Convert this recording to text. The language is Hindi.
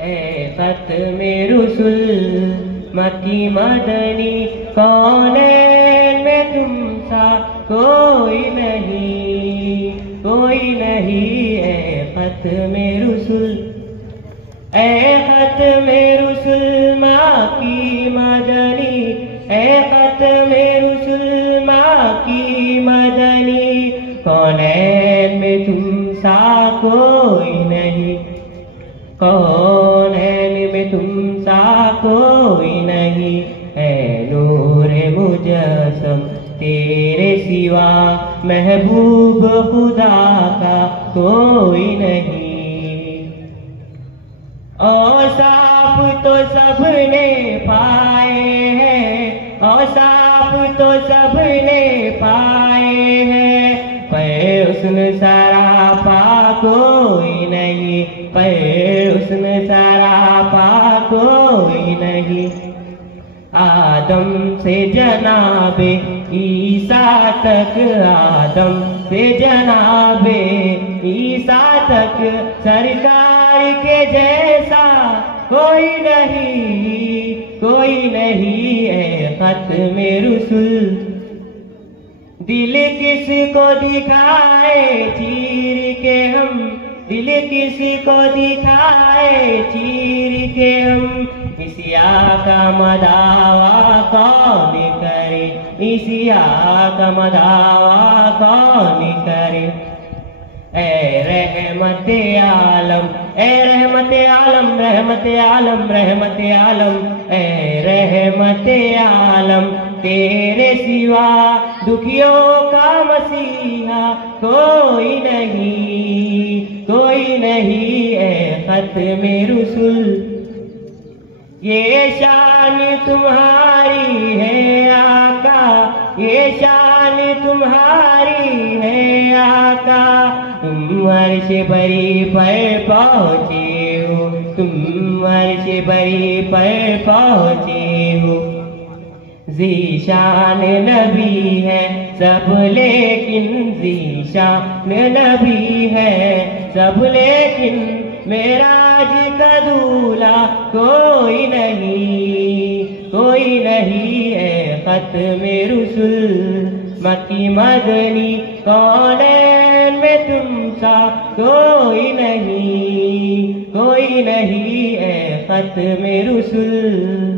ए खत्म रुसुल मक्की मदनी कौनैन में तुम सा कोई नहीं, कोई नहीं। ए खत्म रुसुल, ए खत्म रुसुल मक्की मदनी, ए खत्म रुसुल मक्की मदनी कौनैन में तुम सा कोई नहीं, कौनैन में तुम सा कोई नहीं। है नूरे मुजस्सम तेरे सिवा महबूब खुदा का कोई नहीं। औसाफ तो सबने पाए हैं, औसाफ तो सबने पाए हैं, पर हुस्न सरापा कोई नहीं, पर हुस्न सरापा कोई नहीं। आदम से जनाबे ईसा तक, आदम से जनाबे ईसा तक सरकार के जैसा कोई नहीं, कोई नहीं। है खत्म रुसुल दिल किसको दिखाए चीर के हम, दिल किसको दिखाए चीर के हम। इसी आका मदावा कौन करे, इसी आका मदावा कौन करे। ए रहमत आलम, ए रहमत आलम, रहमत आलम, रहमत आलम, ए रहमत आलम तेरे सिवा दुखियों का मसीहा कोई नहीं, कोई नहीं। ए खत्म रुसुल ये शान तुम्हारी है आका, ये शान तुम्हारी है आका। तुम अर्श बरी पर पहुँचे हो, तुम अर्श बरी पर पहुँचे हो। ज़ीशान नबी है सब लेकिन, ज़ीशान नबी है सब लेकिन, मेराज का दूल्हा कोई नहीं, कोई नहीं। है खत्म रुसुल मक्की मदनी कौनैन में तुम सा कोई नहीं, कोई नहीं। है खत्म रुसुल।